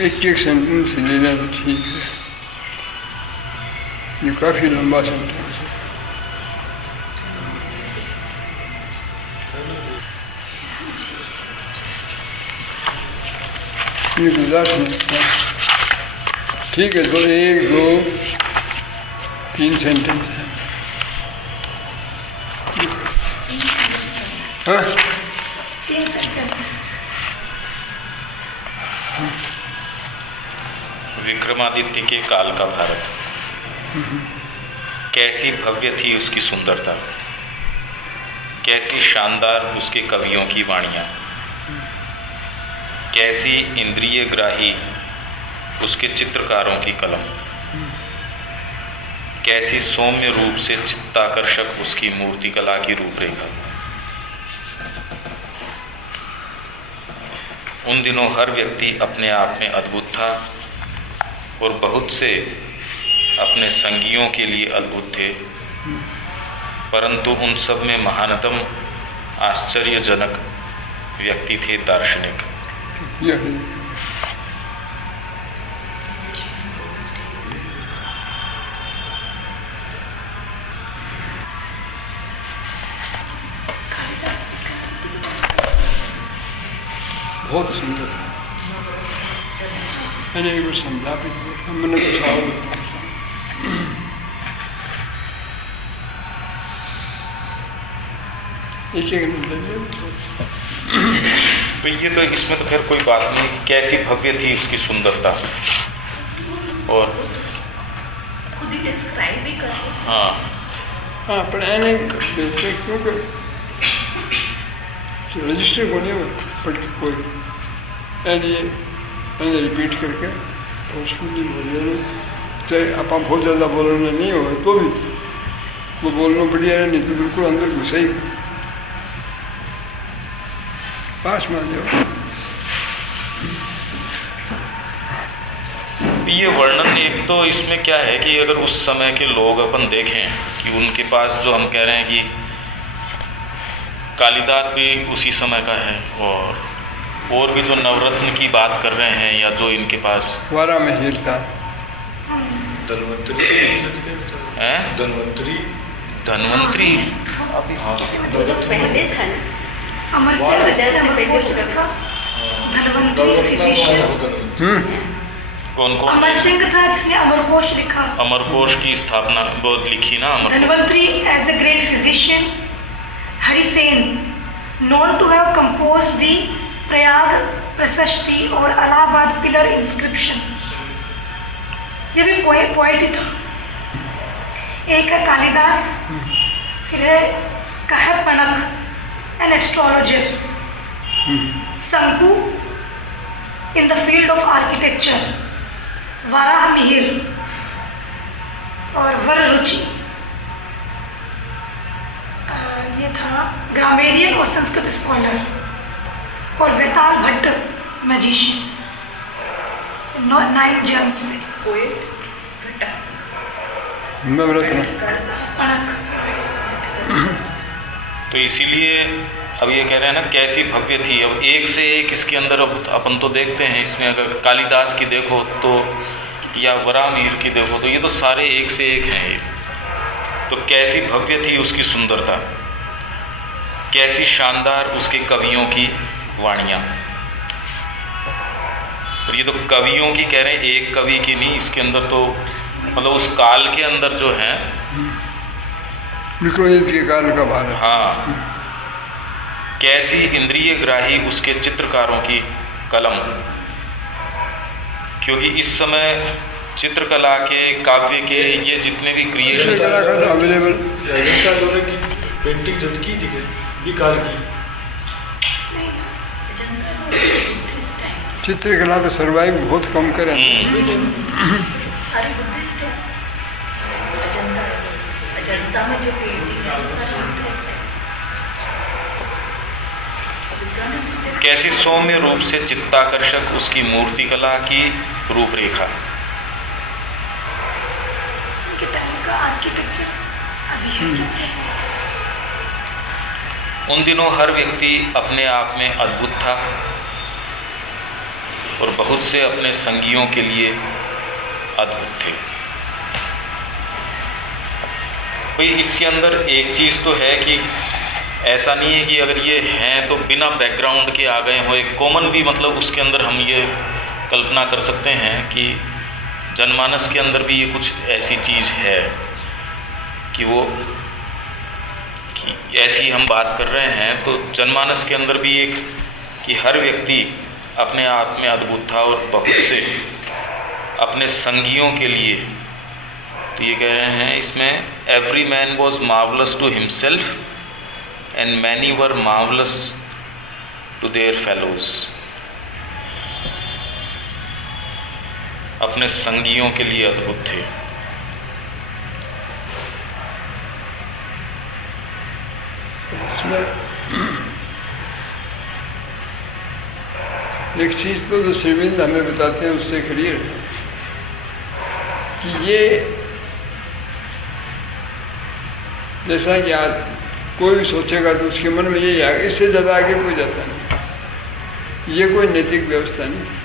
एक एक सेंटेंस लेना तो ठीक है, ये काफी लंबा सेंटेंस है। ये गुजरात में ठीक है, तो 1, 2, 3 सेंटेंस है। हाँ, 3 सेंटेंस। विक्रमादित्य के काल का भारत, कैसी भव्य थी उसकी सुंदरता, कैसी शानदार उसके कवियों की वाणियाँ, कैसी इंद्रिय ग्राही उसके चित्रकारों की कलम, कैसी सौम्य रूप से चित्ताकर्षक उसकी मूर्तिकला की रूपरेखा। उन दिनों हर व्यक्ति अपने आप में अद्भुत था और बहुत से अपने संगियों के लिए अद्भुत थे, परंतु उन सब में महानतम आश्चर्यजनक व्यक्ति थे दार्शनिक। बहुत सुंदर है। मैंने एक बार समझा भी देखा, मैंने कुछ आओ एक तो ये तो इसमें तो फिर कोई बात नहीं, कैसी भव्य थी उसकी सुंदरता, और खुद ही डिस्क्राइब भी कर। हाँ हाँ, पर ऐने क्योंकि रजिस्टर होने में पढ़ के कोई ऐने रिपीट करके उसमें बोलिए ना, चाहे आप बहुत ज़्यादा बोलना नहीं हो तो भी वो बोलना बढ़िया नहीं तो बिल्कुल अंदर घुसा ही पास में आ जाओ। ये वर्णन एक तो इसमें क्या है कि अगर उस समय के लोग अपन देखें कि उनके पास जो हम कह रहे हैं कि कालिदास भी उसी समय का है, और भी जो नवरत्न की बात कर रहे हैं या जो इनके पास वारा में हीर था, धन्वंतरी हैं, धन्वंतरी अभी हाँ पहले था ना, अमर सिंह जैसे पहले रखा धन्वंतरी फिजिशियन। कौन कौन? अमर सिंह था जिसने अमरकोश लिखा, अमरकोश की स्थापना वो लिखी ना अमर। Dhanvantari as a great physician, Harisena known to have composed the Prayag Prashasti और इलाहाबाद पिलर इंस्क्रिप्शन। ये भी पोएट ही था। एक है कालिदास, फिर है कहपणक एन एस्ट्रोलॉजर, शंकु in the field of architecture, Varaha Mihir और वररुचि ये था ग्रामेरियन और संस्कृत स्कॉलर, और वेताल भट्ट मैजिशियन। 9 जेम्स थे। पोएट नवरत्न। तो इसीलिए अब ये कह रहे हैं ना कैसी भव्य थी। अब एक से एक इसके अंदर अब अपन तो देखते हैं इसमें, अगर कालिदास की देखो तो या वराहमिहिर की देखो तो ये तो सारे एक से एक हैं। ये तो कैसी भव्य थी उसकी सुंदरता, कैसी शानदार उसके कवियों की वाणियाँ। और ये तो कवियों की कह रहे हैं, एक कवि की नहीं, इसके अंदर तो मतलब उस काल के अंदर जो है विक्रमादित्य के काल का भारत। हाँ, कैसी इंद्रिय ग्राही उसके चित्रकारों की कलम, क्योंकि इस समय चित्रकला के काव्य के ये जितने भी क्रिएशन अवेलेबल की पेंटिंग जो की थी काल की चित्रकला तो सर्वाइव बहुत कम करें। अजंता में जो पेंटिंग कैसी सौम्य रूप से चित्ताकर्षक उसकी मूर्तिकला की रूपरेखा। आर्किटेक्चर अभी है उन दिनों हर व्यक्ति अपने आप में अद्भुत था और बहुत से अपने संगियों के लिए अद्भुत थे। भाई इसके अंदर एक चीज़ तो है कि ऐसा नहीं है कि अगर ये हैं तो बिना बैकग्राउंड के आ गए हो, एक कॉमन भी मतलब उसके अंदर हम ये कल्पना कर सकते हैं कि जनमानस के अंदर भी ये कुछ ऐसी चीज़ है कि वो कि ऐसी हम बात कर रहे हैं तो जनमानस के अंदर भी एक कि हर व्यक्ति अपने आप में अद्भुत था और बहुत से अपने संगियों के लिए, तो ये कह रहे हैं इसमें every man was marvellous to himself and many were marvellous to their fellows. अपने संगियों के लिए अद्भुत थे। इसमें एक चीज़ तो जो श्रीविंद हमें बताते हैं उससे क्लियर है कि ये जैसा कि आज कोई भी सोचेगा तो उसके मन में यही आएगा, इससे ज़्यादा आगे कोई जाता नहीं। ये कोई नैतिक व्यवस्था नहीं थी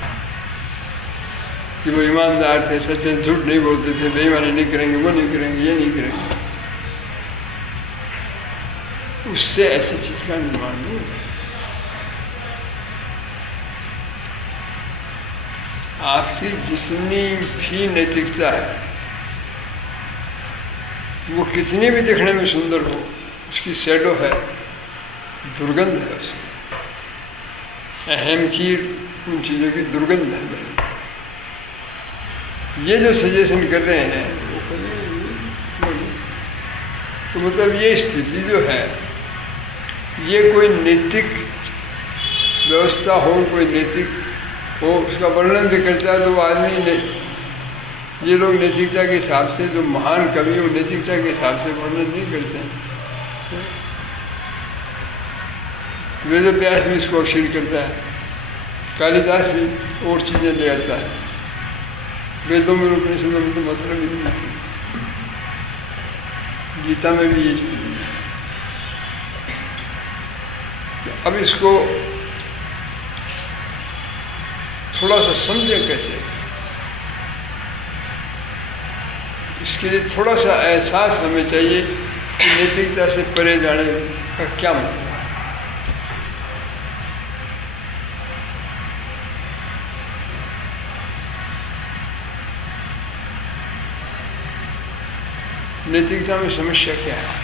कि वो ईमानदार थे, सच्चे, झूठ नहीं बोलते थे, बेईमानी नहीं करेंगे, वो नहीं करेंगे, ये नहीं करेंगे। उससे ऐसी चीज़ का निर्माण नहीं हुआ। आपकी जितनी भी नैतिकता है वो कितनी भी दिखने में सुंदर हो, उसकी शैडो है, दुर्गंध है उसकी। अहम की उन चीज़ों की दुर्गंध है। ये जो सजेशन कर रहे हैं वो कर रहे हैं, तो मतलब ये स्थिति जो है ये कोई नैतिक व्यवस्था हो, कोई नैतिक हो, उसका वर्णन भी करता है तो वो आदमी ने ये लोग नैतिकता के हिसाब से, जो महान कवि वो नैतिकता के हिसाब से वर्णन नहीं करते हैं। वेदव्यास भी इसको अक्षीण करता है, कालिदास भी और चीज़ें ले आता है, वेदों में उपनिषदों में तो मतलब ही नहीं है, गीता में भी ये चीज़। अब इसको थोड़ा सा समझें कैसे, इसके लिए थोड़ा सा एहसास हमें चाहिए कि नैतिकता से परे जाने का क्या मतलब है। नैतिकता में समस्या क्या है?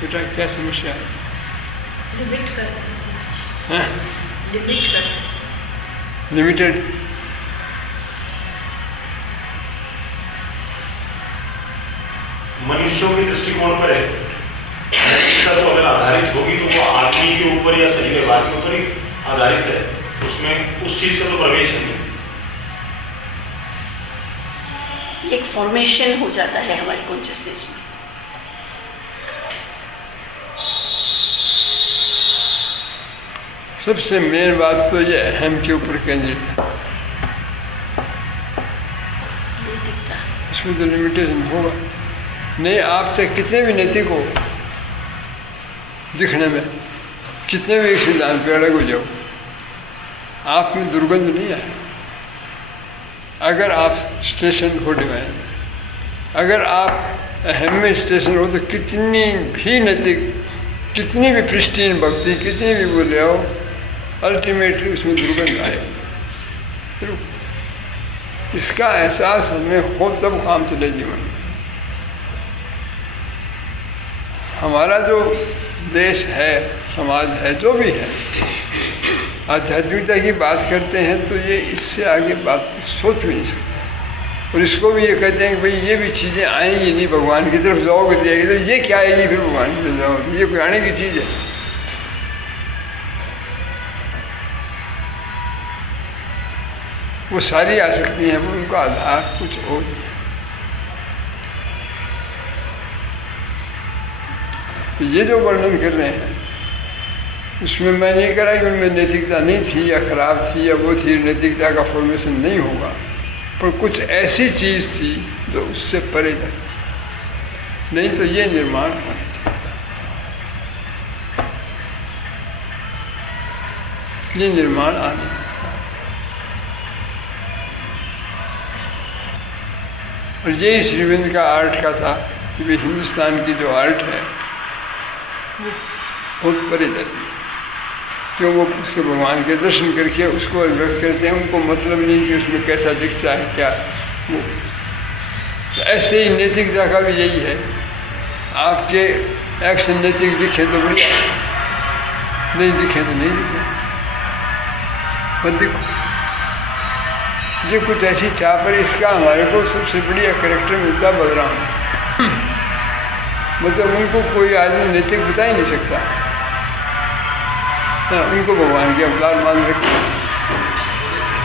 बेटा क्या समस्या है? लिमिट कर, हाँ? लिमिट कर, लिमिटेड। मनुष्यों के दृष्टिकोण पर है, नैतिकता तो अगर आधारित होगी तो वो आदमी के ऊपर या सही व्यवहार के ऊपर ही आधारित है, उसमें उस चीज का तो प्रवेश नहीं। एक फॉर्मेशन हो जाता है हमारी कॉन्शियसनेस में। सबसे मेन बात तो ये अहम के ऊपर केंद्रित है, इसमें तो लिमिटेशन होगा नहीं। आप चाहे कितने भी नैतिक हो दिखने में, कितने भी एक सिद्धांत पे अलग हो जाओ, आप में दुर्गंध नहीं आए। अगर आप स्टेशन हो डिवाइन, अगर आप अहम में स्टेशन हो तो कितनी भी नैतिक, कितनी भी प्रिस्टीन भक्ति, कितनी भी बोले आओ, अल्टीमेटली उसमें दुर्गंध आए। इसका एहसास हमें हो तब काम चले जीवन में। हमारा जो देश है, समाज है, जो भी है, आध्यात्मिकता की बात करते हैं तो ये इससे आगे बात सोच भी नहीं सकते। और इसको भी ये कहते हैं कि भाई ये भी चीज़ें आएंगी नहीं, भगवान की तरफ जाओगे तो जाएगी, तो ये क्या आएगी फिर भगवान की तरफ जाओगे, ये कोई आने की चीज़ है? वो सारी आ सकती हैं, वो उनका आधार कुछ और नहीं है। तो ये जो वर्णन कर रहे हैं उसमें मैं नहीं कह रहा कि उनमें नैतिकता नहीं थी या खराब थी या वो थी, नैतिकता का फॉर्मेशन नहीं होगा, पर कुछ ऐसी चीज़ थी जो उससे परे जाती, नहीं तो ये निर्माण होना चाहिए, ये निर्माण आने। और यही श्रीविंद का आर्ट का था कि भाई हिंदुस्तान की जो आर्ट है वो बहुत परे जाती है, क्यों वो उसके भगवान के दर्शन करके उसको व्यक्त करते हैं, उनको मतलब नहीं कि उसमें कैसा दिखता है क्या वो। तो ऐसे ही नैतिकता का भी यही है, आपके एक्शन नैतिक दिखे तो बढ़िया, नहीं दिखे तो नहीं दिखे, मत दिखो। ये कुछ ऐसी चाह पर इसका हमारे को सबसे बढ़िया करेक्टर मिलता बलराम। मतलब उनको कोई आदमी नैतिक बता ही नहीं सकता, हाँ, उनको भगवान के अवतार मान रखे,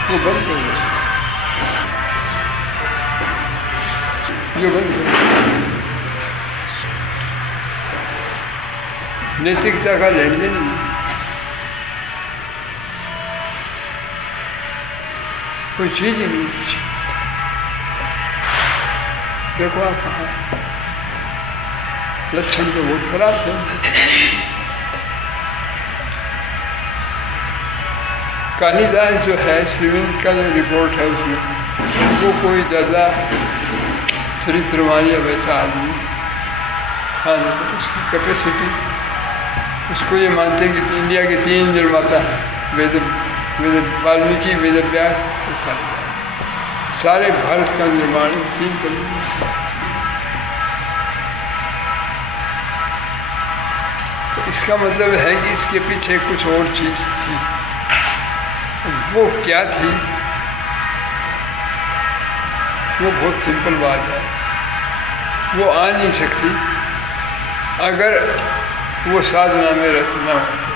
वो बंद कर दो, जो बंद कर। नैतिकता का लेन देन नहीं, कोई चीज ही नहीं। देखो आप कहाँ लक्षण तो बहुत खराब थे। कालिदास जो है श्रीविंद का जो रिपोर्ट है उसमें वो कोई ज़्यादा चरित्रवान या वैसा आदमी हाँ नहीं, उसकी कैपेसिटी, उसको ये मानते हैं कि इंडिया के 3 निर्माता हैं, वेद वाल्मीकि, वेद व्यास और कालिदास। सारे भारत का निर्माण 3 कर दिया। तो इसका मतलब है कि इसके पीछे कुछ और चीज़ थी, वो क्या थी वो बहुत सिंपल बात है, वो आ नहीं सकती अगर वो साधना में रत न होते।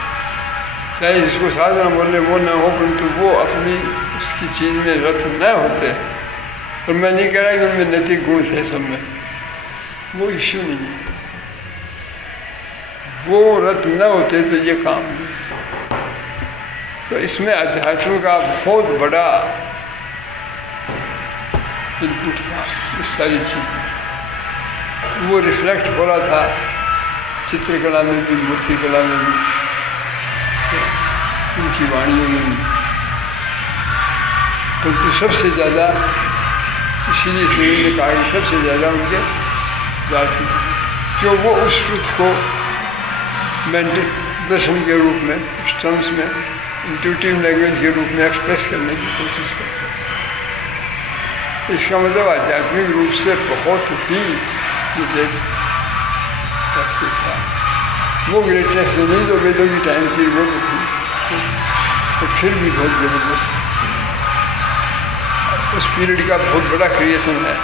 चाहे जिसको साधना बोले वो न हो, परंतु वो अपनी उसकी चीज़ में रत न होते। और मैं नहीं कह रहा कि उनमें नैतिक गुण थे सब में, वो इश्यू नहीं है, वो रत न होते तो ये काम नहीं। तो इसमें अध्यात्म का बहुत बड़ा इनपुट था, इस सारी चीज वो रिफ्लेक्ट हो रहा था चित्रकला में भी, मूर्ति कला में भी, उनकी वाणियों में भी। परंतु सबसे ज़्यादा इसीलिए श्री ने कहा कि सबसे ज़्यादा उनके दार्शनिक, क्यों वो उस ट्रुथ को मेंटल दर्शन के रूप में, टर्म्स में, इंट्यूटिव लैंग्वेज के रूप में एक्सप्रेस करने की कोशिश करते हैं। इसका मतलब आध्यात्मिक रूप से बहुत ही था। वो ग्रेटनेस नहीं जो वेदों की टाइम की जरूरत थी, तो फिर भी बहुत ज़बरदस्त उस पीरियड का बहुत बड़ा क्रिएशन है।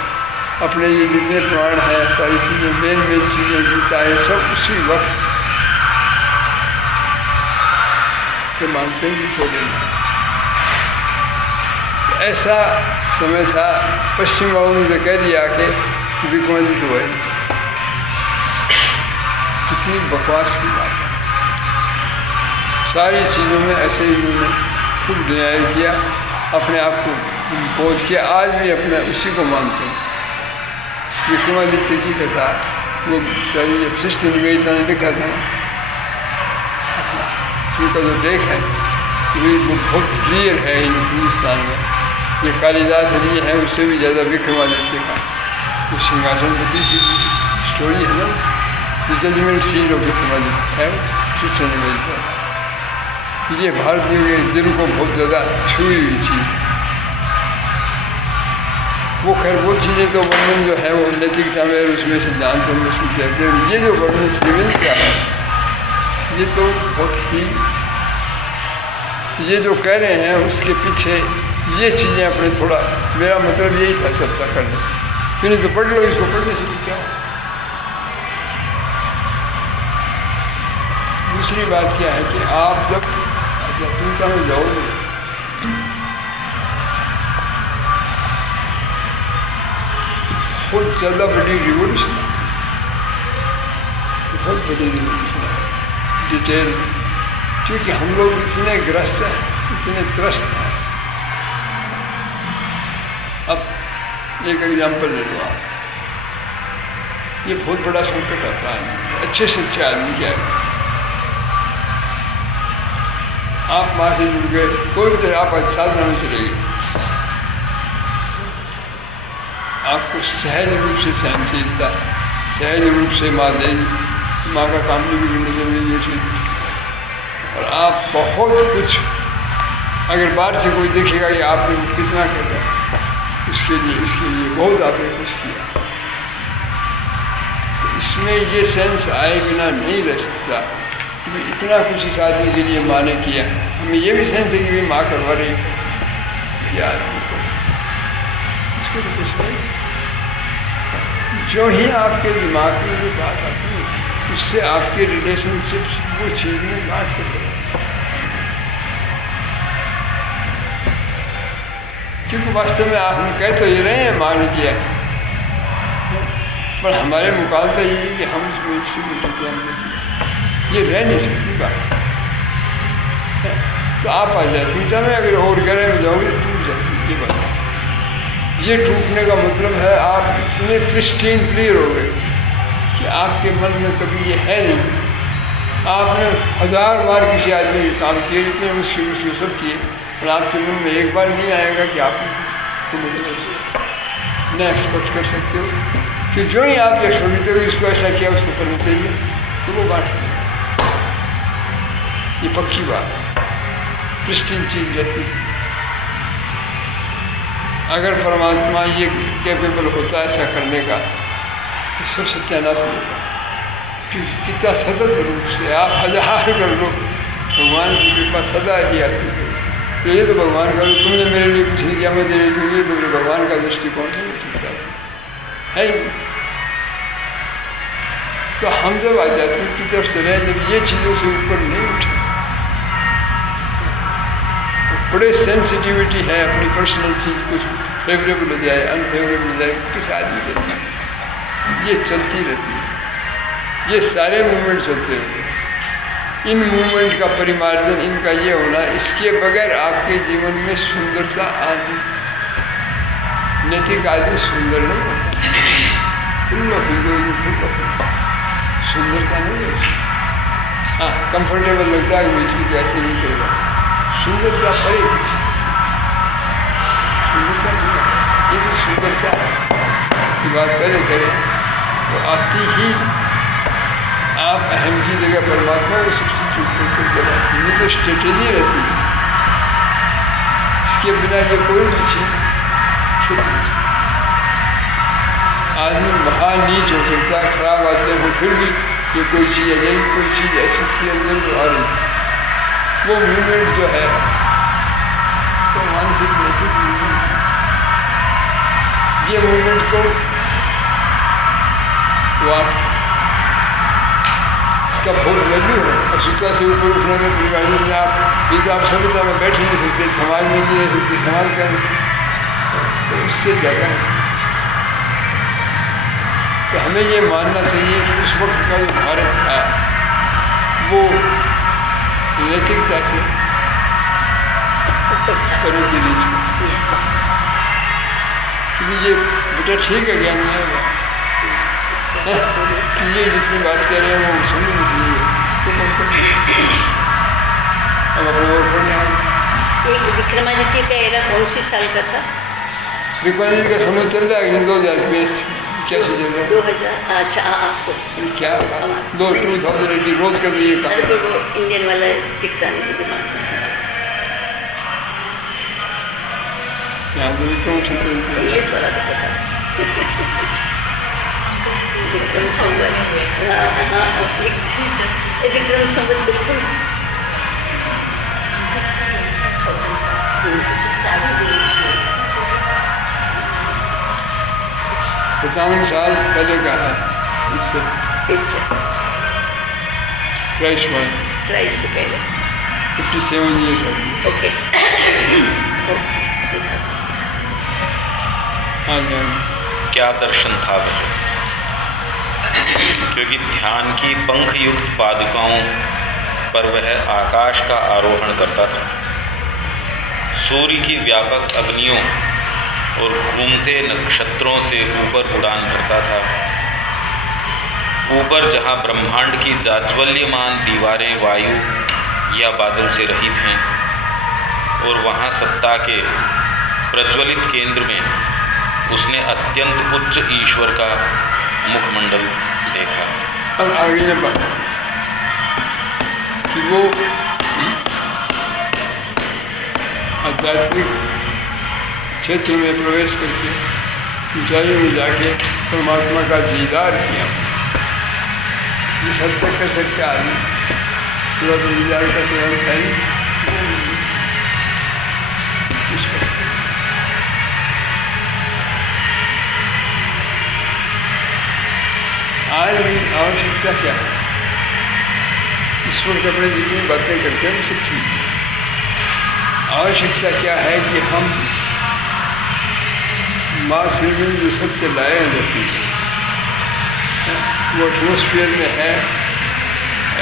अपने ये जितने पुराण हैं, सारी चीज़ें, मेन चीज़ें, गीता है, सब उसी वक्त के मानते हैं कि छोड़े नहीं। ऐसा समय था, पश्चिम वालों ने कह दिया कि विकमंदित हुए। कितनी बकवास की बात है। सारी चीज़ों में ऐसे ही उन्होंने खूब डिनाई किया, अपने आप को पहुँच किया। आज भी अपने उसी को मानते हैं। विक्रमादित्य की कथा वो चाहिए वशिष्ठ निवेदिता ने लिखा था, उनका जो लेख है वो बहुत क्लियर है हिंदुस्तान में। ये कालिदास लिए हैं, उससे भी ज़्यादा विक्रमादित्य का जो सिंहासनपति सी स्टोरी है ना, जो जजमेंट सीन ऑफ विक्रमादित्य है, वशिष्ठ निवेदिता। ये भारतीयों के दिल को बहुत ज़्यादा छुई हुई चीज़। वो खैर वो चीज़ें तो वर्णन जो है वो नैतिकता में, उसमें सिद्धांत में उसमें कहते हैं। ये जो वर्णन श्रीविंद का है, ये तो बहुत ही, ये जो कह रहे हैं उसके पीछे ये चीज़ें अपने थोड़ा, मेरा मतलब यही था चर्चा करने से। फिर नहीं तो पढ़ लो, इसको पढ़ने से तो क्या। दूसरी बात क्या है कि आप जब अध्यात्मिकता में जाओगे बहुत ज़्यादा बड़ी रिवोल्यूशन, बहुत बड़ी रिवोल्यूशन है डिटेल, क्योंकि हम लोग इतने ग्रस्त हैं, इतने त्रस्त हैं। अब एक एग्जाम्पल ले लो आप, ये बहुत बड़ा संकट आता है, अच्छे से अच्छे आदमी क्या है, आप माँ से जुड़ गए, कोई भी तरह आप साधना में चले गए, आपको सहज रूप से सहनशीलता, सहज रूप से माँ देगी, माँ का काम नहीं बिगड़ने देंगे ये ठीक, और आप बहुत कुछ, अगर बाहर से कोई देखेगा कि आपने कितना कर रहा है उसके लिए, इसके लिए बहुत आपने कुछ किया, तो इसमें ये सेंस आए बिना नहीं रह सकता कि इतना कुछ इस आदमी के लिए माँ ने किया। हमें ये भी सेंस है कि माँ करवा रही है ये आदमी को, इसको तो कुछ नहीं। जो ही आपके दिमाग में जो बात आती है उससे आपके रिलेशनशिप्स वो चीज़ में गांठ हो गए, क्योंकि वास्तव में हम कह तो ये रहे हैं माँ ने किया, पर हमारे मुकाबला ये है कि हम इसमें इंस्ट्रूमेंट हमने किया, ये रह नहीं सकती बात। तो आप आध्यात्मिकता में अगर और गहरे में जाओगे तो टूट जाती है ये बात। ये टूटने का मतलब है आप इतने प्रिस्टीन क्लियर हो गए कि आपके मन में कभी ये है नहीं, आपने 1000 बार किसी आदमी के काम किए, इतने मुश्किल सब किए, और आपके मन में एक बार नहीं आएगा कि आप न एक्सपेक्ट कर सकते हो कि जो ही आप एक्सपेक्ट करते हो इसको ऐसा किया उसको करना चाहिए, तो वो बात नहीं, ये पक्की बात, प्रिस्टीन चीज़ रहती है। अगर परमात्मा ये कैपेबल होता है ऐसा करने का तो सब सत्यानाश हो जाता, क्योंकि कितना सतत रूप से आप 1000 कर लो, भगवान की कृपा सदा ही आती है। तो ये तो भगवान का, तुमने मेरे लिए कुछ नहीं किया मैं तेरे लिए, ये तो भगवान का दृष्टिकोण नहीं हो सकता है ही। तो हम जब आध्यात्मिक की तरफ चले, जब ये चीज़ों से ऊपर नहीं उठे, बड़े सेंसिटिविटी है अपनी पर्सनल चीज़, कुछ फेवरेबल हो जाए अनफेवरेबल हो जाए किस आदमी के लिए, ये चलती रहती है, ये सारे मूवमेंट चलते रहते हैं। इन मूवमेंट का परिमार्जन इनका ये होना, इसके बगैर आपके जीवन में सुंदरता आदि, नैतिक आदमी सुंदर नहीं होता, full of egoism, full of सुंदरता नहीं है। हाँ, कंफर्टेबल लगता है कि कैसे नहीं करेगा, सुंदरता परे, सुंदरता नहीं है। ये जो सुंदरता की बात पहले करें तो आती ही आप अहम की जगह परमात्मा को सब्स्टिट्यूट करके जलाती, नहीं तो स्ट्रेटेजी रहती है, इसके बिना ये कोई भी चीज़ छुप नहीं सकती। आदमी महानीच हो सकता है, खराब आदमी हो, फिर भी ये कोई चीज़ आ जाएगी, कोई चीज़ ऐसी थी अंदर जो आ रही थी, वो मूवमेंट जो है तो मानसिक नैतिक मूवमेंट, ये मूवमेंट तो इसका बहुत वैल्यू है। असुता से ऊपर उठने में परिवार में आप, ये तो आप सभ्यता में बैठ नहीं सकते, समाज में नहीं रह सकते, समाज का तो उससे ज़्यादा है। तो हमें ये मानना चाहिए कि उस वक्त का जो भारत था वो नैतिकता से करों की रीच में, क्योंकि ये बेटा ठीक है ज्ञान है, ये जितनी बात कर रहे हैं वो समझ में चाहिए। अब अपने और पढ़ने आए। एक विक्रमादित्य का एरा कौन सी साल का था? विक्रमादित्य का समय चल रहा है, 2020 कैसे चल रहा है? 2000, अच्छा ऑफकोर्स क्या 2080 रोज का तो ये काम, वो इंडियन वाला दिखता नहीं दिमाग में। यहाँ तो विक्रम संवत ये वाला तो पता विक्रम संवत, हाँ विक्रम संवत बिल्कुल 57 साल पहले का है, इससे क्राइस्ट से पहले 57 ईयर्स अभी। ओके हाँ जी, क्या दर्शन था वह? क्योंकि ध्यान की पंखयुक्त पादुकाओं पर वह आकाश का आरोहण करता था, सूर्य की व्यापक अग्नियों और घूमते नक्षत्रों से ऊपर उड़ान भरता था। ऊपर जहाँ ब्रह्मांड की जाज्वल्यमान दीवारें वायु या बादल से रहित हैं, और वहाँ सत्ता के प्रज्वलित केंद्र में उसने अत्यंत उच्च ईश्वर का मुखमंडल देखा। अब आगे ने बात कि वो आध्यात्मिक क्षेत्र में प्रवेश करके ऊंचाइयों में जाके परमात्मा का दीदार किया। जिस हद तक कर सकते आदमी, पूरा तो दीदार का कोई अंत है नहीं। आज भी आवश्यकता क्या है? इस वक्त अपने जितनी बातें करते हैं वो सब ठीक है। आवश्यकता क्या है कि हम माँ श्रीमंद जो सत्य लाए हैं धरती पर, वो एटमोस्फियर में है,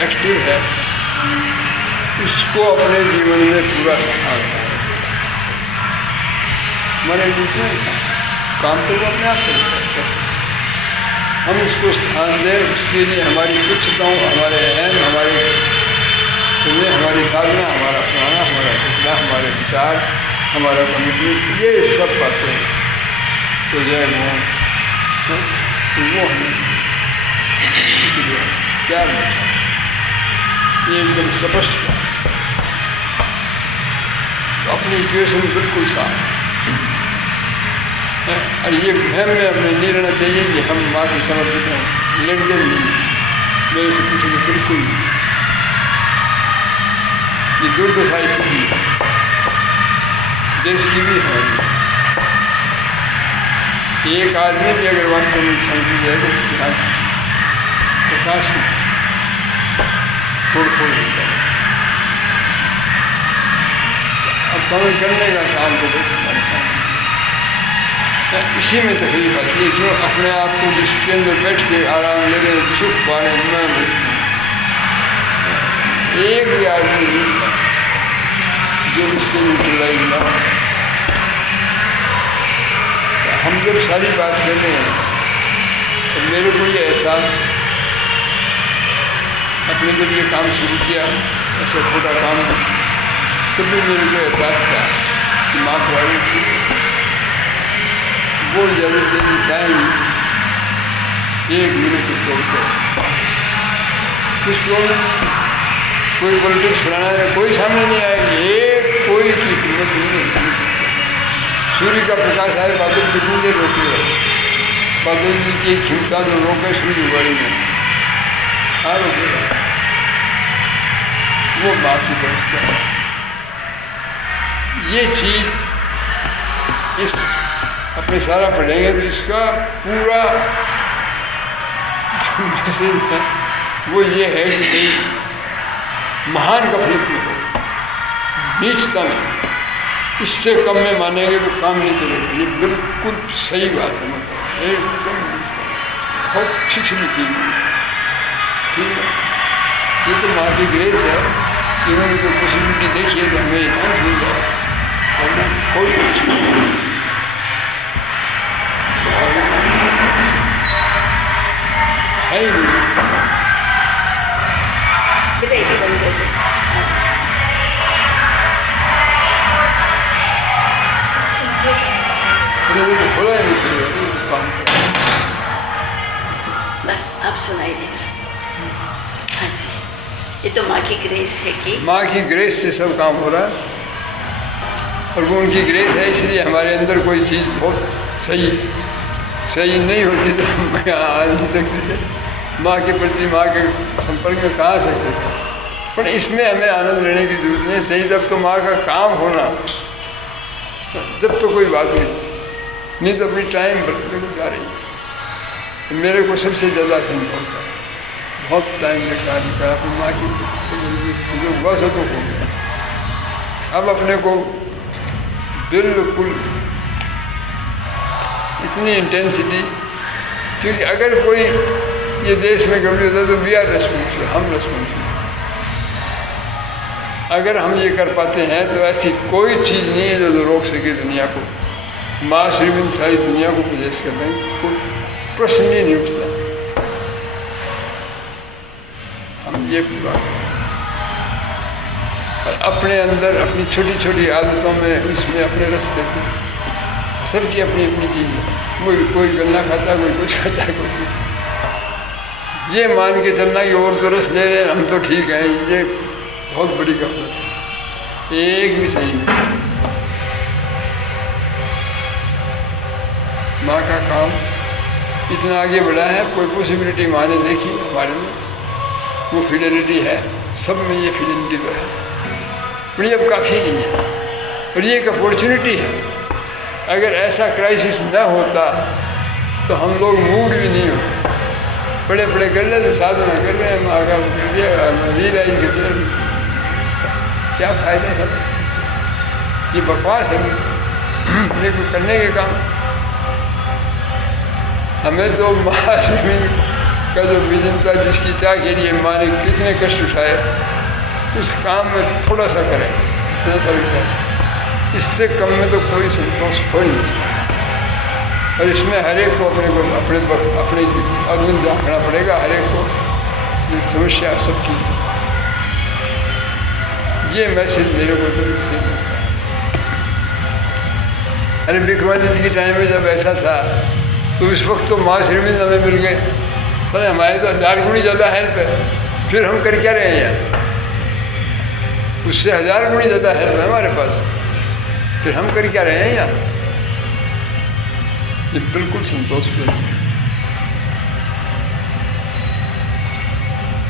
एक्टिव है, उसको अपने जीवन में पूरा स्थान है। हमारे बीच में काम तो वो अपने आप करता है, हम उसको स्थान दें। उसके लिए हमारी तुच्छताओं, हमारे अहम, हमारी साधना, हमारा प्राणा, हमारा घटना, हमारे विचार, हमारा कमिटमेंट, ये सब बातें तो जय मोहन वो हमें क्या ये एकदम स्पष्ट अपनी इक्वेशन बिल्कुल साफ है। और ये भ्रम में हमें नहीं रहना चाहिए कि हम माँ की समर्पित हैं। लड़के नहीं, मेरे से पूछेंगे बिल्कुल नहीं। ये दुर्दशा इसकी भी है, देश की भी है। एक आदमी भी अगर वास्तव में समझी जाए तो प्रकाश में फोड़ हो जाए। अब कमेंट करने का काम तो इसी में तकलीफ आती है। क्यों अपने आप को जिसके अंदर बैठ के आराम ले रहे, सुख पाने में एक भी आदमी नहीं था जो इससे न्यूट्रलाइज ना हो। हम जब सारी बात कर रहे हैं तो मेरे को ये एहसास, अपने जब ये काम शुरू किया, ऐसा छोटा काम, तब भी मेरे को एहसास था कि माँ तुम्हारी ठीक है, वो ज़्यादा देर टाइम 1 मिनट को छोड़कर कुछ प्रॉब्लम, कोई पॉलिटिक्स बनाना है, कोई सामने नहीं आएगी, एक कोई की हिम्मत नहीं है। सूर्य का प्रकाश आए, बादल कितनी देर रोकेगा? बादल की क्षमता जो रोके सूर्य बड़ी में हाँ रोकेगा, वो बात ही व्यवस्था है। ये चीज़ इस अपने सारा पढ़ेंगे तो इसका पूरा जो मैसेज है वो ये है कि भाई महान गफलत में हो, नीचता में, इससे कम में मानेंगे तो काम नहीं चलेगा। ये बिल्कुल सही बात है, मतलब एकदम बहुत अच्छी लिखी हुई, ठीक है। ये तो माँ की ग्रेस है, इन्होंने तो पॉसिबिलिटी देखी है तो हमें ये चांस मिल रहा है, वरना कोई अच्छी नहीं है ही नहीं। बस आप सुनाई देगा। हाँ जी, ये तो माँ की ग्रेस है कि माँ की ग्रेस से सब काम हो रहा है, और वो उनकी ग्रेस है, इसलिए हमारे अंदर कोई चीज़ बहुत सही नहीं होती तो हम यहाँ आ नहीं सकते थे। माँ के प्रति, माँ के संपर्क में कहाँ आ सकते थे। पर इसमें हमें आनंद लेने की जरूरत नहीं। सही जब तो माँ का काम होना, जब तो कोई बात नहीं तो अपनी टाइम बदलने को जा रही है। मेरे को सबसे ज़्यादा संतोष है, बहुत टाइम में काम करा अपनी माँ की जो बस हो तो हो गया। अब अपने को बिल्कुल इतनी इंटेंसिटी, क्योंकि अगर कोई ये देश में गड़बड़ी होता है तो वी आर रेस्पॉन्सिबल, हम रेस्पॉन्सिबल। अगर हम ये कर पाते हैं तो ऐसी कोई चीज़ नहीं है जो रोक सके दुनिया को। माँ श्रीविंद सारी दुनिया को प्रदेश कर रहे हैं, कोई प्रश्न ही नहीं उठता। हम ये पूरा और अपने अंदर अपनी छोटी छोटी आदतों में इसमें अपने रस देखो, सबकी अपनी अपनी चीज़ है। कोई गन्ना खाता है, कोई कुछ खाता है, कोई कुछ। ये मान के चलना कि और तो रस ले रहे हैं, हम तो ठीक हैं, ये बहुत बड़ी गलत है, एक भी सही नहीं। माँ का काम इतना आगे बढ़ा है, कोई पॉसिबिलिटी माँ ने देखी हमारे में, वो फिडेलिटी है, सब में ये फिडेलिटी तो है, पर ये अब काफ़ी नहीं है। और ये एक अपॉर्चुनिटी है। अगर ऐसा क्राइसिस न होता तो हम लोग मूड भी नहीं होते, बड़े बड़े कर रहे थे, साधना कर रहे हैं, माँ का कर दिया, रीलाइज कर दिया, क्या फायदा है? ये बकवास है, ये कुछ करने के काम। हमें तो महालक्ष्मी का जो विजन था, जिसकी चाह के लिए माँ ने कितने कष्ट उठाए, उस काम में थोड़ा सा करें, इतना सा भी करें, इससे कम में तो कोई संतोष हो ही नहीं सकता। और इसमें हर एक को अपने अरविंद झाँकना पड़ेगा, हर एक को ये समस्या सबकी। ये मैसेज मेरे को तो इससे मिलता है। अरे विक्रमादित्य के टाइम में जब ऐसा था तो उस वक्त तो माँ श्रीविंद हमें मिल गए, पर हमारे तो 1000 गुनी ज़्यादा हेल्प है, फिर हम कर क्या रहे हैं यार? उससे 1000 गुनी ज़्यादा हेल्प है हमारे पास, फिर हम कर क्या रहे हैं यार? ये बिल्कुल संतोषपूर्ण है।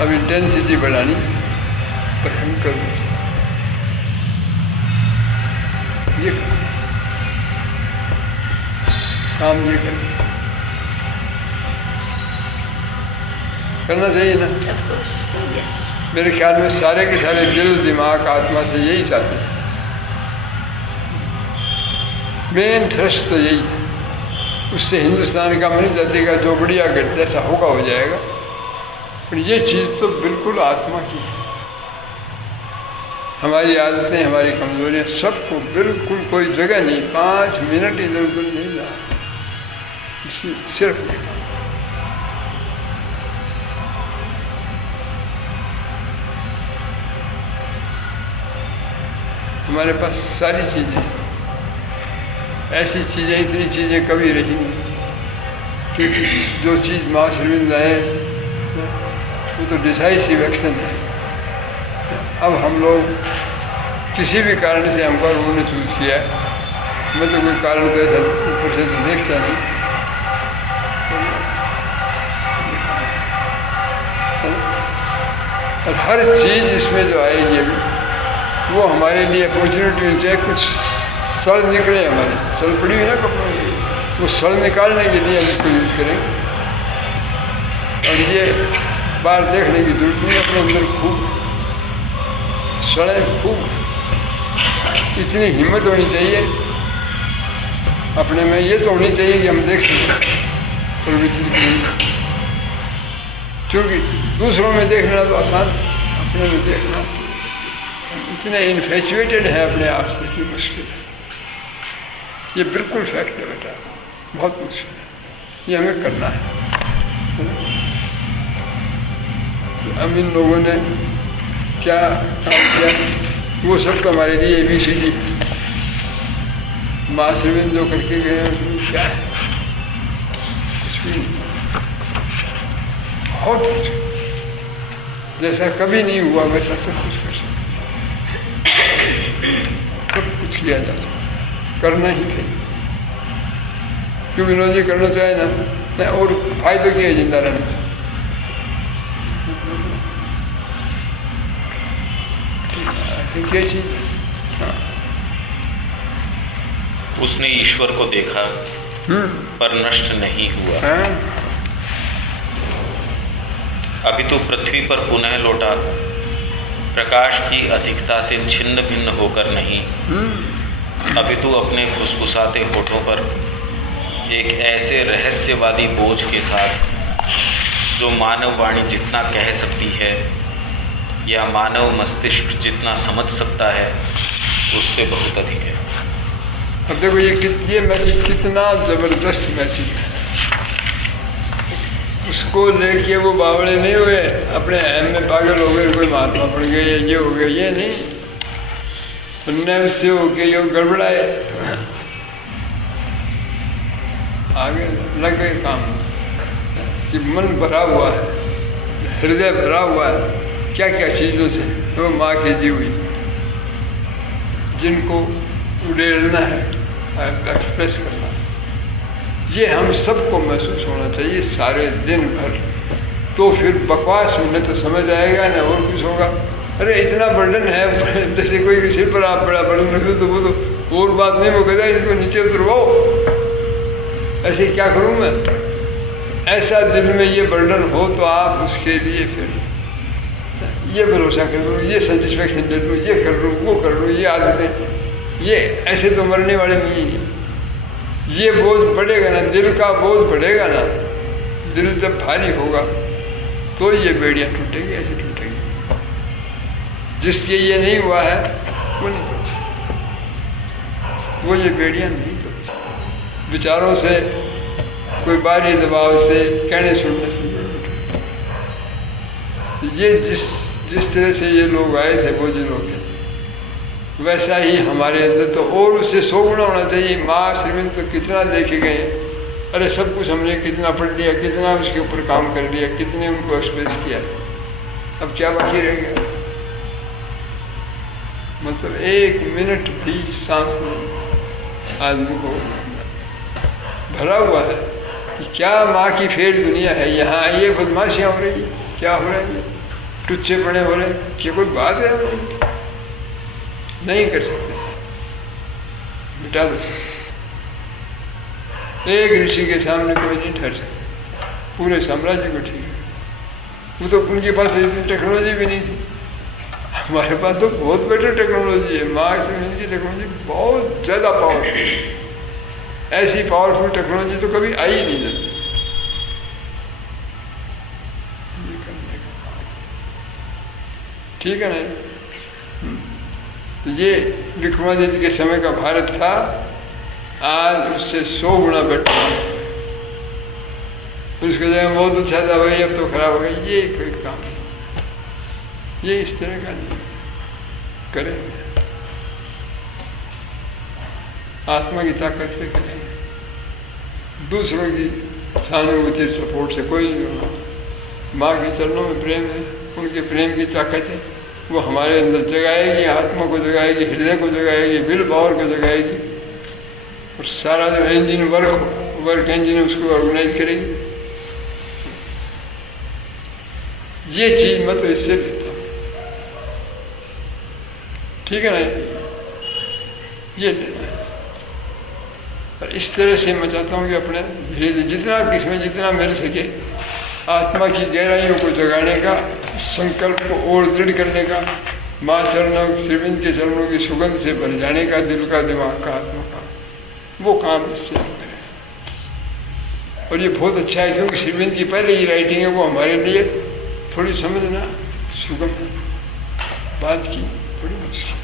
अब इंटेंसिटी बढ़ानी, पर हम कर ये काम ये करना चाहिए ना। Of course, yes. मेरे ख्याल में सारे के सारे दिल दिमाग आत्मा से यही चाहते हैं। मेन थ्रस्ट तो यही है। उससे हिंदुस्तान का मनुष्य जाति का जो बढ़िया जैसा होगा हो जाएगा, पर ये चीज़ तो बिल्कुल आत्मा की है। हमारी आदतें, हमारी कमजोरियाँ, सबको बिल्कुल कोई जगह नहीं, 5 मिनट इधर उधर नहीं जा, सिर्फ हमारे पास सारी चीज़ें, ऐसी चीज़ें, इतनी चीज़ें कभी रही नहीं, क्योंकि जो चीज़ माँ श्रीविंद लाए वो तो डिसाइसिव एक्शन है। अब हम लोग किसी भी कारण से हमको उन्होंने चूज किया है, मैं तो कोई कारण तो ऐसा ऊपर से तो देखता नहीं, और हर चीज़ इसमें जो आएगी अभी वो हमारे लिए अपॉर्चुनिटी होनी चाहिए। कुछ सड़ निकले, हमारे सड़ पड़ी हुई ना कपड़ों की, वो सड़ निकालने के लिए हम इसको यूज करेंगे। और ये बाहर देखने की जरूरत नहीं, अपने अंदर खूब सड़े, खूब इतनी हिम्मत होनी चाहिए अपने में, ये तो होनी चाहिए कि हम देख सकें और विचलित नहीं, क्योंकि दूसरों में देखना तो आसान, अपने में देखना इतने इन्फेचुएटेड है अपने आप से कि मुश्किल है। ये बिल्कुल फैक्ट है बेटा, बहुत मुश्किल है, ये हमें करना है। तो हम इन लोगों ने क्या काम किया, वो सब तो हमारे लिए ABCD, माँ श्रीविंद जो करके गए हैं क्या है, कुछ भी नहीं, बहुत कुछ जैसा कभी नहीं हुआ वैसा सब कुछ कर सकते, सब कुछ किया जा सकता, करना ही चाहिए। क्यों विनोद जी करना चाहे ना, और फायदे क्या है जिंदा रहने से। क्या चीज? हाँ। उसने ईश्वर को देखा पर नष्ट नहीं हुआ। हाँ। अभी तो पृथ्वी पर पुनः लौटा, प्रकाश की अधिकता से छिन्न भिन्न होकर नहीं। अभी तो अपने फुसफुसाते होठों पर एक ऐसे रहस्यवादी बोझ के साथ जो मानव वाणी जितना कह सकती है या मानव मस्तिष्क जितना समझ सकता है उससे बहुत अधिक है। अब देखो ये मैसेज कितना ज़बरदस्त मैसेज है। उसको लेके वो बावड़े नहीं हुए, अपने अहम में पागल हो गए, कोई महात्मा बन गए, ये हो गया, ये नहीं। उनने उससे होके ये गड़बड़ाए, आगे लग गए काम कि मन भरा हुआ है, हृदय भरा हुआ है क्या क्या चीज़ों से, वो माँ की दी हुई जिनको उड़ेलना है, एक्सप्रेस करना। ये हम सबको महसूस होना चाहिए सारे दिन भर, तो फिर बकवास में न तो समझ आएगा न और कुछ होगा। अरे इतना बर्डन है, जैसे कोई के सिर पर आप बड़ा बर्डन रख दो तो वो तो और बात नहीं, वो कहता इसको नीचे उतरवाओ, ऐसे क्या करूँ मैं। ऐसा दिल में ये बर्डन हो तो आप उसके लिए फिर ये भरोसा कर लो, ये सेटिस्फेक्शन ले लो, ये कर लो, वो कर लो, ये आदतें, ये ऐसे तो मरने वाले नहीं है। ये बोझ बढ़ेगा ना, दिल का बोझ बढ़ेगा ना, दिल जब भारी होगा तो ये बेड़ियाँ टूटेगी, ऐसे टूटेगी। जिसके ये नहीं हुआ है वो नहीं टूटेगी, वो ये बेड़ियाँ नहीं टूटेगी। विचारों से, कोई बाहरी दबाव से, कहने सुनने से ये जिस तरह से ये लोग आए थे, वो जो लोग हैं, वैसा ही हमारे अंदर तो और उससे 100 गुना होना चाहिए। माँ श्रीमंत तो कितना देखे गए, अरे सब कुछ हमने कितना पढ़ लिया, कितना उसके ऊपर काम कर लिया, कितने उनको एक्सप्रेस किया, अब क्या बाकी रह गया। मतलब 1 मिनट भी सांस में आदमी को भरा हुआ है कि क्या माँ की फेर दुनिया है, यहाँ ये बदमाशियाँ हो रही है, क्या हो रहा है, टुच्चे पड़े हो रहे हैं, क्या कोई बात है। नहीं कर सकते, मिटा दो। एक ऋषि के सामने कोई नहीं ठहर सकता, पूरे साम्राज्य को ठीक है। वो तो उनके पास इतनी टेक्नोलॉजी भी नहीं थी, हमारे पास तो बहुत बेटर टेक्नोलॉजी है। माँ से इनकी टेक्नोलॉजी बहुत ज़्यादा पावरफुल, ऐसी पावरफुल टेक्नोलॉजी तो कभी आई ही नहीं जल्दी। ठीक है ना। ये विक्रमादित्य के समय का भारत था, आज उससे 100 गुना बेटर। उसके जगह बहुत अच्छा था भाई, अब तो खराब हो गया, ये कोई काम नहीं, ये इस तरह का नहीं करेंगे। आत्मा की ताकत से करेंगे, दूसरों की सहानुभूति सपोर्ट से कोई नहीं होगा। माँ के चरणों में प्रेम है, उनके प्रेम की ताकत है, वो हमारे अंदर जगाएगी, आत्मा को जगाएगी, हृदय को जगाएगी, विल पावर को जगाएगी, और सारा जो इंजन वर्क इंजन है उसको ऑर्गेनाइज करेगी। ये चीज मैं तो इससे लेता हूँ, ठीक है ना, ये लेना है। और इस तरह से मैं चाहता हूँ कि अपने धीरे धीरे जितना मिल सके आत्मा की गहराइयों को जगाने का, संकल्प को और दृढ़ करने का, माँ चरणों श्रीविंद के चरणों की सुगंध से भर जाने का, दिल का, दिमाग का, आत्मा का, वो काम इससे हम करें। और ये बहुत अच्छा है क्योंकि श्रीविंद की पहले ही राइटिंग है, वो हमारे लिए थोड़ी समझना सुगम है, बात की थोड़ी मुश्किल।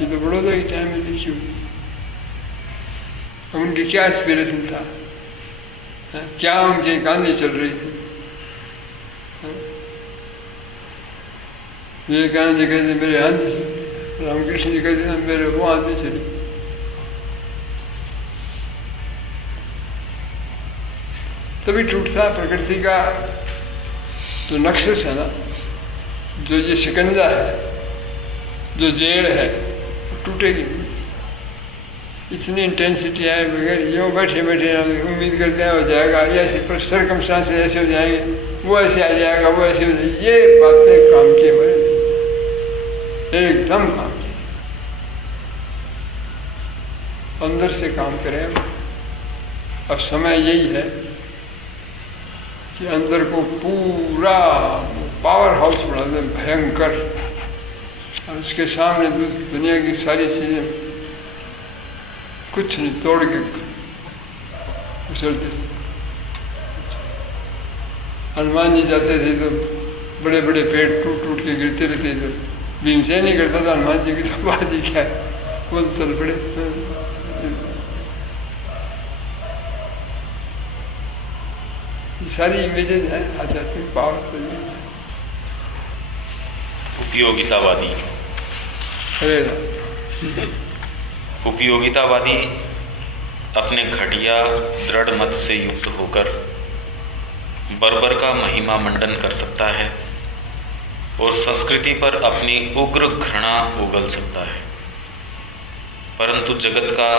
ये तो बड़ौदा की टाइम में लिखी हुई। अब उनकी क्या इंस्पिरेशन था, क्या उनकी गांधी चल रही थी। विवेकानंद जी कहते मेरे आंधी चली, रामकृष्ण जी कहते मेरे वो आंधी चली। तभी टूटता प्रकृति का जो नक्शस है ना, जो ये शिकंजा है, जो जेड़ है, टूटेगी नहीं। इतनी इंटेंसिटी आए बगैर यूँ बैठे बैठे उम्मीद करते हैं हो जाएगा, ऐसे पर सर्कमस्टांस ऐसे हो जाएंगे, वो ऐसे आ जाएगा, वो ऐसे हो जाएगा, ये बातें काम की हमारे नहीं, एकदम काम की। अंदर से काम करें। अब समय यही है कि अंदर को पूरा पावर हाउस बना दें, भयंकर, और उसके सामने दुनिया की सारी चीज़ें कुछ नहीं, तोड़ के उछलते। हनुमान जी जाते थे तो बड़े बड़े पेड़ टूट टूट के गिरते रहते थे। भीमसेन नहीं करता था, हनुमान जी की तो बात ही क्या है, वो चल पड़े। ये सारी इमेजेज हैं आध्यात्मिक पावर तो ये है। उपयोगितावादी अरे ना, उपयोगितावादी अपने घटिया दृढ़ मत से युक्त होकर बर्बर का महिमा मंडन कर सकता है और संस्कृति पर अपनी उग्र घृणा उगल सकता है, परंतु जगत का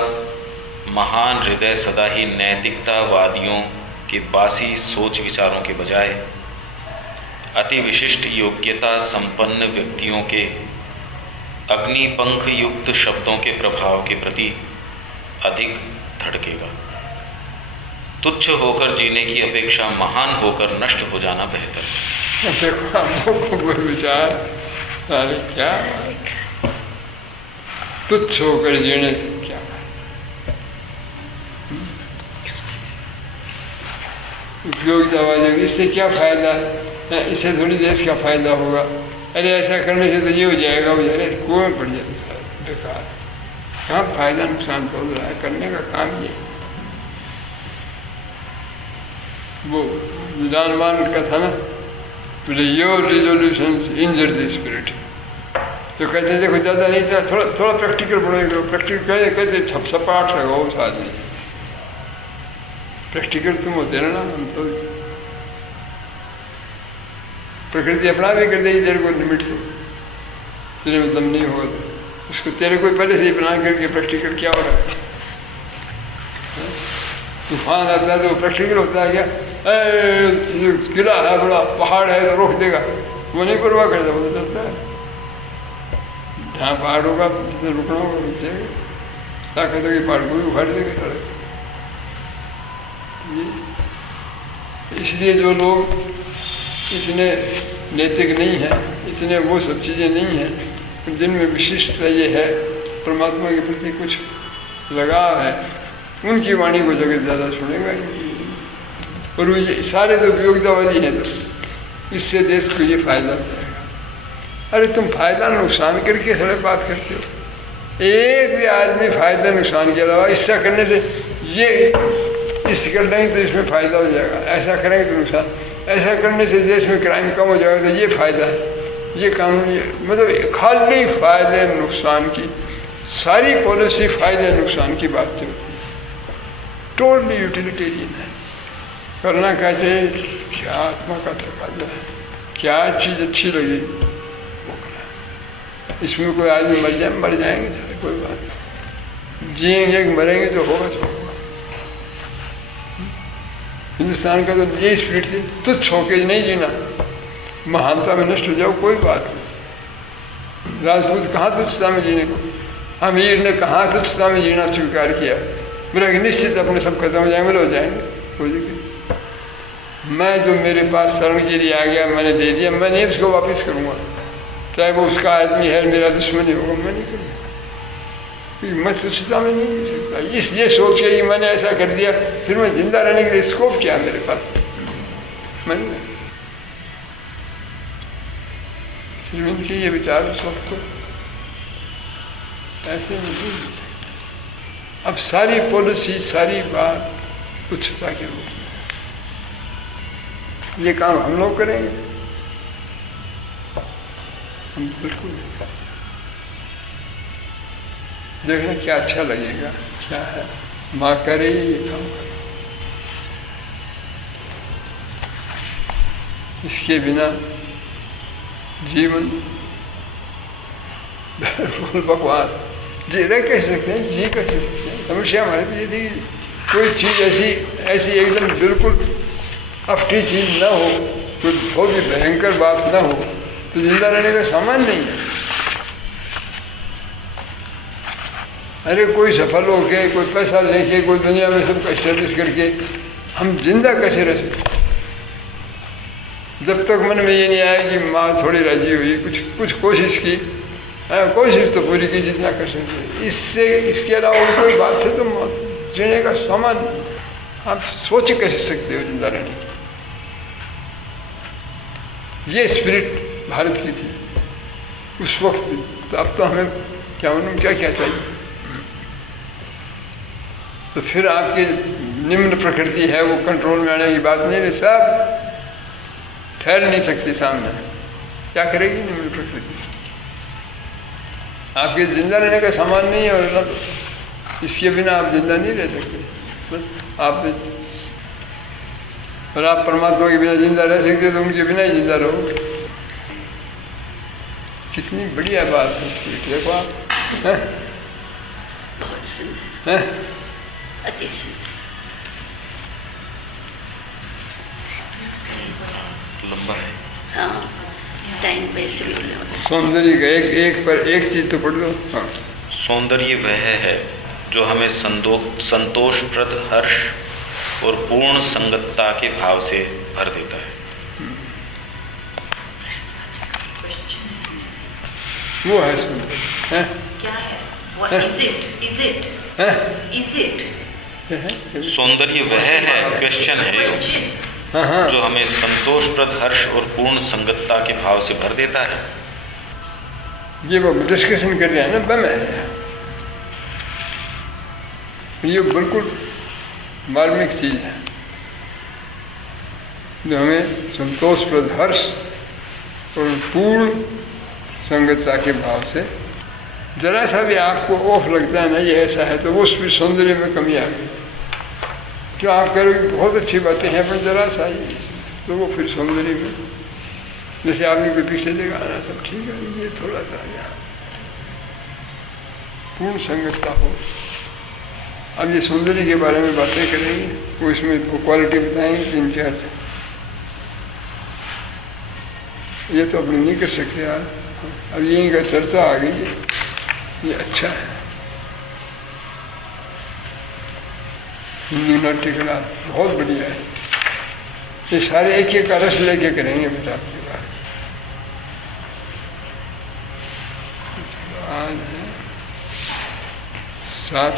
महान हृदय सदा ही नैतिकतावादियों के बासी सोच विचारों के बजाय अति विशिष्ट योग्यता संपन्न व्यक्तियों के अग्निपंख युक्त शब्दों के प्रभाव के प्रति अधिक धड़केगा। तुच्छ होकर जीने की अपेक्षा महान होकर नष्ट हो जाना बेहतर है। देखो हम लोग को कोई विचार, अरे क्या तुच्छ होकर जीने से क्या उपयोगितावादी, इससे क्या फायदा, इससे थोड़ी देश का फायदा होगा, अरे ऐसा करने से तो ये हो जाएगा, वो जाए कुएं में पड़ जाएगा, बेकार। कहाँ फायदा नुकसान तो हो रहा है, करने का काम ये। वो जानमान का था ना, your resolutions injure the spirit, तो कहते देखो ज़्यादा नहीं था, थोड़ा थोड़ा प्रैक्टिकल पढ़ोगे, प्रैक्टिकल कहते सपाट लगाओ उस आदमी, प्रैक्टिकल तुम होते ना, हम तो प्रकृति अपना भी कर देगी तेरे को लिमिट से, तेरे में दम नहीं होगा तो उसको तेरे को पहले से ही प्लान करके प्रैक्टिकल क्या हो रहा है। तूफान आता है तो प्रैक्टिकल होता है क्या, किला है बड़ा, पहाड़ है तो रोक देगा, वो नहीं परवाह करता, वो तो चलता है। जहाँ पहाड़ होगा जितना रुकना होगा रुक जाएगा, ताकत होगी पहाड़ को भी उखाड़ देगा सड़क। इसलिए जो लोग इतने नैतिक नहीं हैं, इतने वो सब चीज़ें नहीं हैं जिनमें विशिष्टता ये है, परमात्मा के प्रति कुछ लगाव है, उनकी वाणी को जगत ज़्यादा सुनेगा इनकी। और ये सारे तो उपयोगितावादी हैं, तो इससे देश को ये फायदा होगा। अरे तुम फायदा नुकसान करके सारे बात करते हो, एक भी आदमी फायदा नुकसान के अलावा इससे करने से ये इस कर लेंगे तो इसमें फ़ायदा हो जाएगा, ऐसा करेंगे तो नुकसान, ऐसा करने से देश में क्राइम कम हो जाएगा तो ये फ़ायदा है, ये कानून, ये मतलब खाली फ़ायदे नुकसान की सारी पॉलिसी फ़ायदे नुकसान की बात चलती है, टोटली यूटिलिटेरियन है। करना क्या चाहिए, क्या आत्मा का तकाजा है, क्या चीज़ अच्छी लगेगी वो करना। इसमें कोई आदमी मर जाए, मर जाएंगे, कोई बात नहीं, जिएंगे मरेंगे जो होगा तो होगा। हिंदुस्तान का तो ये स्पिरिट थी, तुच्छ होके नहीं जीना, महानता में नष्ट हो जाओ कोई बात नहीं। राजपूत कहाँ तुच्छता में जीने को, अमीर ने कहाँ तुच्छता में जीना स्वीकार किया, मेरा कि निश्चित अपने सब खत्म हो जाएंगे, हो जाएंगे, कोई दिक्कत। मैं जो मेरे पास शरण के लिए आ गया, मैंने दे दिया, मैं नहीं उसको वापस करूँगा, चाहे वो उसका आदमी है, मेरा दुश्मन होगा, मैं नहीं करूँगा, मैं तुच्छता में नहीं जी सकता। ये सोच के कि मैंने ऐसा कर दिया, फिर मैं जिंदा रहने के लिए स्कोप क्या है मेरे पास, मैं नहीं। श्रीमंत के ये विचार सबको ऐसे नहीं। अब सारी पॉलिसी, सारी बात तुच्छता के रूप में, ये काम हम लोग करेंगे, हम बिल्कुल नहीं। देखना क्या अच्छा लगेगा, क्या है, माँ करे ये काम करे, इसके बिना जीवन बिल्कुल बकवास। जी रह कैसे सकते हैं, जी कैसे सकते हैं, समस्या हमारे तो ये थी कोई चीज़ ऐसी एकदम बिल्कुल अफटी चीज़ ना हो, कोई बहुत ही भयंकर बात ना हो तो जिंदा रहने का सामान नहीं है। अरे कोई सफल हो के, कोई पैसा लेके, कोई दुनिया में सबको एस्टेब्लिश करके हम जिंदा कैसे रह सकते, जब तक मन में ये नहीं आया कि माँ थोड़ी राजी हुई, कुछ कोशिश की, कोशिश तो पूरी की जितना कर सकते, इसके अलावा और कोई बात है तो जीने का सामान आप सोच कैसे सकते हो जिंदा रहने की। ये स्पिरिट भारत की थी उस वक्त भी। तो अब तो हमें क्या मालूम क्या क्या चाहिए। तो फिर आपकी निम्न प्रकृति है वो कंट्रोल में आने की बात नहीं रही, सब ठहर नहीं सकती सामने। क्या करेगी निम्न प्रकृति? आपके जिंदा रहने का सामान नहीं है, और ना इसके बिना आप जिंदा नहीं रह सकते। बस आप, और आप परमात्मा के बिना जिंदा रह सकते तो उनके बिना ही जिंदा रहो। कितनी बढ़िया बात है, देखो आप। बहुत सुंदर, अति सुंदर। लंबा है। हाँ, टाइम वैसे भी लंबा। सौंदर्य का एक पर एक चीज तो पढ़ लो। हाँ, सौंदर्य वह है जो हमें संतोषप्रद हर्ष और पूर्ण संगतता के भाव से भर देता है। वो है सुंदर। है? क्या है? What is it? Is it? है? Is it? सौंदर्य वह है, क्वेश्चन है, हाँ हाँ, जो हमें संतोषप्रद हर्ष और पूर्ण संगतता के भाव से भर देता है। ये वो डिस्कशन कर रहे हैं ना, बम है ये, बिल्कुल मार्मिक चीज है जो हमें संतोषप्रद हर्ष और पूर्ण संगतता के भाव से, जरा सा भी आपको ओफ लगता है ना ये ऐसा है, तो उस भी सौंदर्य में कमी आ गई। जो आप करोगे बहुत अच्छी बातें हैं, पर जरा सा ही तो वो फिर सौंदर्य में, जैसे आदमी को पीछे देखा ना सब ठीक है, ये थोड़ा सा यहाँ पूर्ण संगतता हो। अब ये सौंदर्य के बारे में बातें करेंगे, वो इसमें वो क्वालिटी बताएंगे 3-4। ये तो अपने नहीं कर सकते यार, अब ये इनका चर्चा आ गई है, ये अच्छा है। हिंदू नाट्य कला बहुत बढ़िया है, ये सारे एक एक का रस लेके करेंगे बेटा आपके बात। आज है 7